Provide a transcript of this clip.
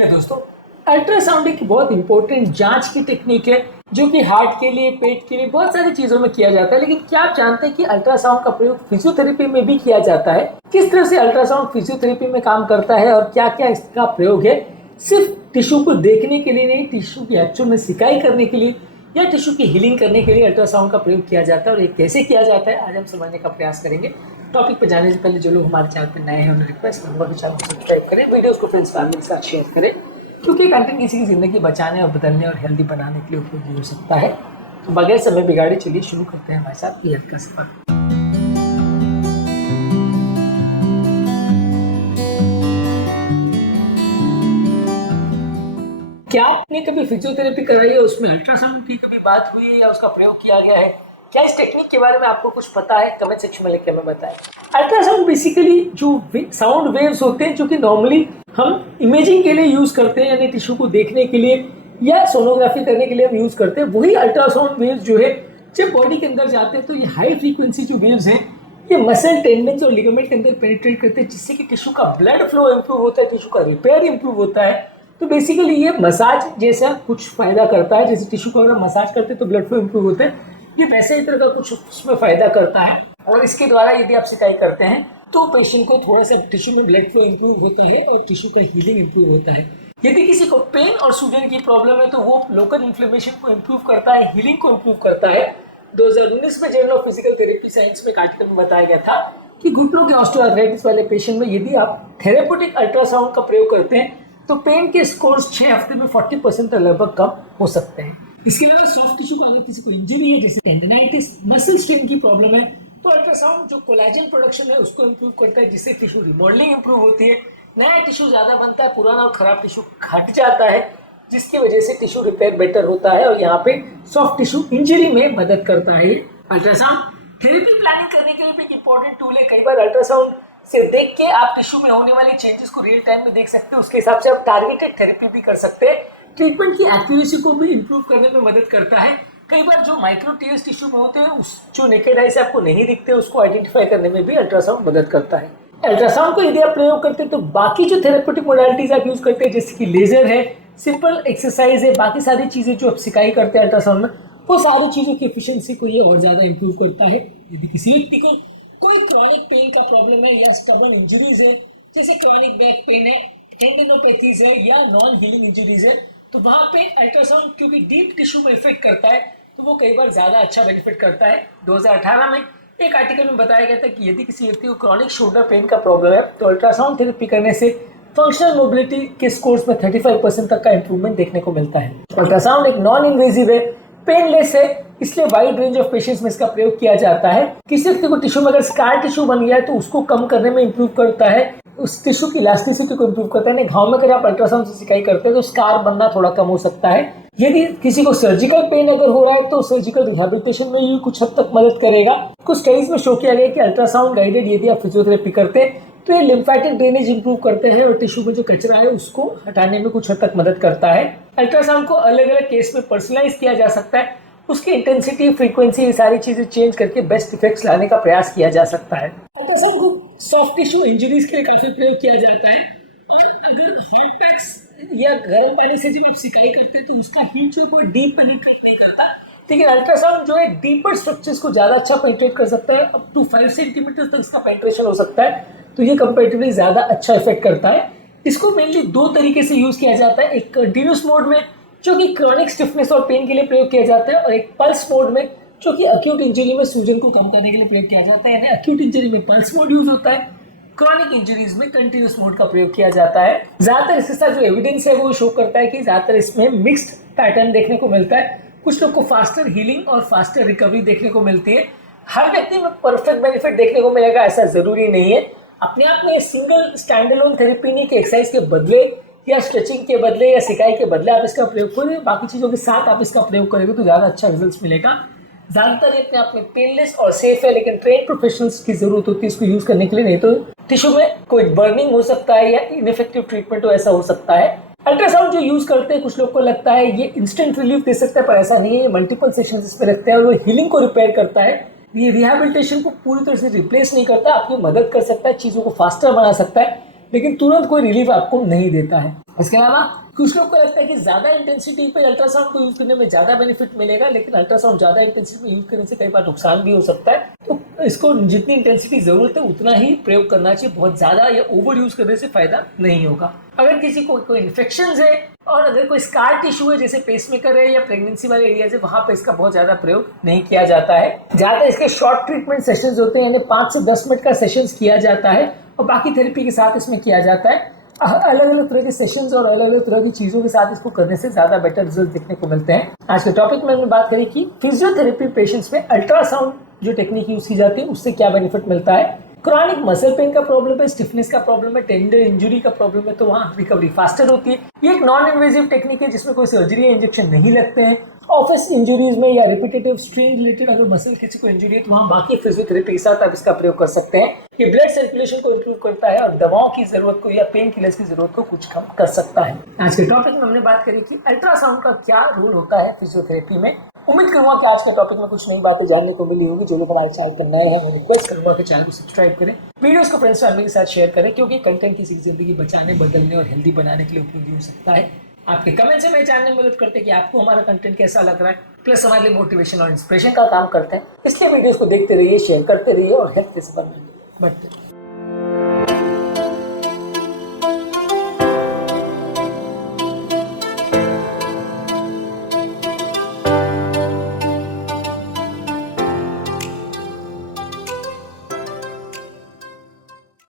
Hello दोस्तों, ultrasound एक बहुत इंपॉर्टेंट जांच की टेक्निक है जो कि हार्ट के लिए, पेट के लिए, बहुत सारी चीजों में किया जाता है। लेकिन क्या आप जानते हैं कि अल्ट्रासाउंड का प्रयोग फिजियोथेरेपी में भी किया जाता है? किस तरह से अल्ट्रासाउंड फिजियोथेरेपी में काम करता है और क्या क्या इसका प्रयोग है? सिर्फ टिश्यू को देखने के लिए नहीं, टिश्यू की एक्चुअल में सिकाई करने के लिए या टिश्यू की हीलिंग करने के लिए अल्ट्रासाउंड का प्रयोग किया जाता है। और ये कैसे किया जाता है आज हम समझने का प्रयास करेंगे। टॉपिक पर जाने से पहले जो लोग हमारे चैनल पर नए हैं उन्हें रिक्वेस्ट करूंगा कि चैनल को सब्सक्राइब करें, वीडियोस को फ्रेंड्स फैमिली के साथ शेयर करें, क्योंकि कंटेंट किसी की जिंदगी बचाने और बदलने और हेल्दी बनाने के लिए उपयोगी हो सकता है। तो बगैर समय बिगाड़े चलिए शुरू करते हैं हमारे साथ ये का सफर। क्या आपने कभी फिजियोथेरेपी कराई है, उसमें अल्ट्रासाउंड की कभी बात हुई है या उसका प्रयोग किया गया है? क्या इस टेक्निक के बारे में आपको कुछ पता है? कमेंट सेक्शन में लिखकर हमें बताएं। अल्ट्रासाउंड बेसिकली जो साउंड वेव्स होते हैं जो कि नॉर्मली हम इमेजिंग के लिए यूज करते हैं, यानी टिश्यू को देखने के लिए या सोनोग्राफी करने के लिए हम यूज करते हैं, वही अल्ट्रासाउंड वेव्स जो है जब बॉडी के अंदर जाते हैं तो ये हाई फ्रीक्वेंसी जो वेव्स हैं ये मसल, टेंडन्स और लिगामेंट के अंदर पेनिट्रेट करते हैं, जिससे कि टिश्यू का ब्लड फ्लो इंप्रूव होता है, टिश्यू का रिपेयर इंप्रूव होता है। तो बेसिकली ये मसाज जैसा कुछ फायदा करता है। जैसे टिश्यू को अगर मसाज करते हैं तो ब्लड फ्लो इंप्रूव होता है, ये वैसे ही तरह का कुछ उसमें फायदा करता है। और इसके द्वारा यदि आप सिकाई करते हैं तो पेशेंट को थोड़ा सा टिश्यू में ब्लड फ्लो इंप्रूव होता है और टिश्यू का हीलिंग इंप्रूव होता है। यदि किसी को पेन और सूजन की प्रॉब्लम है तो वो लोकल इन्फ्लेमेशन को इंप्रूव करता है, हीलिंग को इंप्रूव करता है। 2019 में journal of physical therapy science में आर्टिकल में बताया गया था कि घुटनों के ऑस्टियोआर्थराइटिस वाले पेशेंट में यदि आप थेरेप्यूटिक अल्ट्रासाउंड का प्रयोग करते हैं तो पेन के स्कोर्स 6 हफ्ते में 40% तक लगभग कम हो सकते हैं। इसके अलावा सॉफ्ट टिश्यू को अगर किसी को इंजरी है, जैसे टेंडनाइटिस, मसल स्ट्रेन की प्रॉब्लम है, तो अल्ट्रासाउंड जो कोलेजन प्रोडक्शन है उसको इंप्रूव करता है, जिससे टिश्यू रिमॉडलिंग इंप्रूव होती है, नया टिश्यू ज्यादा बनता है, पुराना और खराब टिश्यू हट जाता है, जिसकी वजह से टिश्यू रिपेयर बेटर होता है और यहाँ पे सॉफ्ट टिश्यू इंजरी में मदद करता है। अल्ट्रासाउंड थेरेपी प्लानिंग करने के लिए भी एक इंपॉर्टेंट टूल है। कई बार अल्ट्रासाउंड से देख के आप टिश्यू में होने वाले चेंजेस को रियल टाइम में देख सकते हैं, उसके हिसाब से आप टारगेटेड थेरेपी भी कर सकते हैं। ट्रीटमेंट की एक्यूरेसी को भी इंप्रूव करने में मदद करता है। कई बार जो माइक्रो टीयर्स टिश्यू में होते हैं, उस जो नेकेड आई से आपको नहीं दिखते, उसको आइडेंटिफाई करने में भी अल्ट्रासाउंड मदद करता है। अल्ट्रासाउंड को यदि आप प्रयोग करते हैं तो बाकी जो थेरेप्यूटिक मोडालिटीज आप यूज करते हैं, जैसे कि लेजर है, सिंपल एक्सरसाइज है, बाकी सारी चीजें जो आप सिकाई करते हैं अल्ट्रासाउंड में, वो सारी चीजों की एफिशिएंसी को ये और ज्यादा इंप्रूव करता है। यदि किसी व्यक्ति को कोई क्रॉनिक पेन का प्रॉब्लम है या स्टबर्न इंजरीज है, जैसे क्रॉनिक बैक पेन है, टेंडिनोपैथीज है या नॉन हीलिंग इंजरीज है, तो वहां पे अल्ट्रासाउंड क्योंकि डीप टिश्यू में इफेक्ट करता है तो वो कई बार ज्यादा अच्छा बेनिफिट करता है। 2018 में एक आर्टिकल में बताया गया था कि यदि किसी व्यक्ति को क्रॉनिक शोल्डर पेन का प्रॉब्लम है तो अल्ट्रासाउंड थेरेपी करने से फंक्शनल मोबिलिटी के स्कोर्स में 35% तक का इंप्रूवमेंट देखने को मिलता है। अल्ट्रासाउंड एक नॉन इन्वेजिव है, पेनलेस है, इसलिए वाइड रेंज ऑफ पेशेंट्स में इसका प्रयोग किया जाता है। किसी व्यक्ति को टिश्यू में अगर स्कार टिश्यू बन गया है तो उसको कम करने में इंप्रूव करता है, उस टिश्यू की इलास्टिसिटी को इंप्रूव करता है। घाव में अगर आप अल्ट्रासाउंड से सिकाई करते हैं तो स्कार बनना थोड़ा कम हो सकता है। यदि किसी को सर्जिकल पेन अगर हो रहा है तो सर्जिकल रिहैबिलिटेशन में ये कुछ हद तक मदद करेगा। कुछ स्टडीज में शो किया गया कि अल्ट्रासाउंड गाइडेड यदि आप फिजियोथेरेपी करते हैं तो ये लिम्फेटिक ड्रेनेज इंप्रूव करते हैं और टिश्यू में जो कचरा है उसको हटाने में कुछ हद तक मदद करता है। अल्ट्रासाउंड को अलग अलग केस में पर्सनलाइज किया जा सकता है, उसकी इंटेंसिटी, फ्रीक्वेंसी, ये सारी चीजें चेंज करके बेस्ट इफेक्ट्स लाने का प्रयास किया जा सकता है। अल्ट्रासाउंड को सॉफ्ट टिश्यू इंजरीज के लिए काफी प्रयोग किया जाता है और अगर हॉट पैक्स या गर्म पानी से जब आप सिकाई करते हैं तो उसका हीट जो है डीप पेनिट्रेट नहीं करता, लेकिन अल्ट्रासाउंड जो है डीपर स्ट्रक्चर्स को ज्यादा अच्छा पेनिट्रेट कर सकता है। अप टू 5 सेंटीमीटर तक इसका पेनिट्रेशन हो सकता है, तो ये कंपैरेटिवली ज्यादा अच्छा इफेक्ट करता है। इसको मेनली 2 तरीके से यूज किया जाता है, एक कंटिन्यूस मोड में जो कि क्रॉनिक स्टिफनेस और पेन के लिए प्रयोग किया जाता है, और एक पल्स मोड में जो कि अक्यूट इंजरी में सूजन को कम करने के लिए प्रयोग किया जाता है। यानी अक्यूट इंजरी में पल्स मोड यूज होता है, क्रॉनिक इंजरीज में कंटिन्यूस मोड का प्रयोग किया जाता है। ज्यादातर इसके साथ जो एविडेंस है वो शो करता है कि ज्यादातर इसमें मिक्स्ड पैटर्न देखने को मिलता है। कुछ लोग को फास्टर हीलिंग और फास्टर रिकवरी देखने को मिलती है। हर व्यक्ति में परफेक्ट बेनिफिट देखने को मिलेगा ऐसा जरूरी नहीं है। अपने आप में सिंगल स्टैंडअलोन थेरेपी नहीं कि एक्सरसाइज के बदले या स्ट्रेचिंग के बदले या सिकाई के बदले आप इसका प्रयोग करें, बाकी चीजों के साथ आप इसका प्रयोग करेंगे तो ज्यादा अच्छा रिजल्ट मिलेगा। ज्यादातर ये अपने आप में पेनलेस और सेफ है, लेकिन ट्रेन प्रोफेशनल्स की जरूरत होती है इसको यूज करने के लिए, नहीं तो टिश्यू में कोई बर्निंग हो सकता है या इनइफेक्टिव ट्रीटमेंट हो, ऐसा हो सकता है। अल्ट्रासाउंड जो यूज करते हैं कुछ लोग को लगता है ये इंस्टेंट रिलीफ दे सकता है, पर ऐसा नहीं है। ये मल्टीपल सेशंस इस पे लगते हैं और वो हीलिंग को रिपेयर करता है। ये रिहैबिलिटेशन को पूरी तरह से रिप्लेस नहीं करता, आपकी मदद कर सकता है, चीजों को फास्टर बना सकता है, लेकिन तुरंत कोई रिलीफ आपको नहीं देता है। इसके अलावा कुछ लोग को लगता है कि ज्यादा इंटेंसिटी पे अल्ट्रासाउंड को यूज करने में ज्यादा बेनिफिट मिलेगा, लेकिन अल्ट्रासाउंड ज्यादा इंटेंसिटी में यूज करने से कई बार नुकसान भी हो सकता है। तो इसको जितनी इंटेंसिटी जरूरत है उतना ही प्रयोग करना चाहिए, बहुत ज्यादा या ओवर यूज करने से फायदा नहीं होगा। अगर किसी को कोई इन्फेक्शन है और अगर कोई स्कार टिश्यू है जैसे पेसमेकर है या प्रेगनेंसी वाले एरियाज है, वहां पे इसका बहुत ज्यादा प्रयोग नहीं किया जाता है। ज्यादा इसके शॉर्ट ट्रीटमेंट सेशंस होते हैं, यानी 5 से 10 मिनट का सेशंस किया जाता है और बाकी थेरेपी के साथ इसमें किया जाता है। अलग अलग तरह के सेशंस और अलग अलग तरह की चीजों के साथ इसको करने से ज्यादा बेटर रिजल्ट देखने को मिलते हैं। आज के टॉपिक में हमने बात करी कि फिजियोथेरेपी पेशेंट्स में अल्ट्रासाउंड जो टेक्निक यूज की जाती है उससे क्या बेनिफिट मिलता है। क्रॉनिक मसल पेन का प्रॉब्लम है, स्टिफनेस का प्रॉब्लम है, टेंडर इंजरी का प्रॉब्लम है, तो वहाँ रिकवरी फास्टर होती है। ये एक नॉन इन्वेजिव टेक्निक है जिसमें कोई सर्जरी या इंजेक्शन नहीं लगते हैं। ऑफिस इंजरीज में या रिपीटेटिव स्ट्रेन रिलेटेड अगर मसल किसी को इंजरी है तो वहाँ बाकी फिजियोथेरेपी के साथ आप इसका प्रयोग कर सकते हैं। ये ब्लड सर्कुलेशन को इंप्रूव करता है और दवाओं की जरूरत को या पेन किलर्स की जरूरत को कुछ कम कर सकता है। आज के टॉपिक में हमने बात करी कि अल्ट्रासाउंड का क्या रोल होता है फिजियोथेरेपी में। उम्मीद करूंगा कि आज के टॉपिक में कुछ नई बातें जानने को मिली होगी। जो लोग हमारे चैनल पर नए हैं मैं रिक्वेस्ट करूंगा कि चैनल को सब्सक्राइब करें, वीडियोस को फ्रेंड्स फैमिली के साथ शेयर करें, क्योंकि कंटेंट किसी की जिंदगी बचाने, बदलने और हेल्दी बनाने के लिए उपयोगी हो सकता है। आपके कमेंट से मेरे जानने में मदद करते हैं कि आपको हमारा कंटेंट कैसा लग रहा है, प्लस हमारे लिए मोटिवेशन और इंस्पिरेशन का काम करते हैं। इसलिए वीडियोस को देखते रहिए, शेयर करते रहिए और हेल्थ के सफर में बढ़ते रहिए।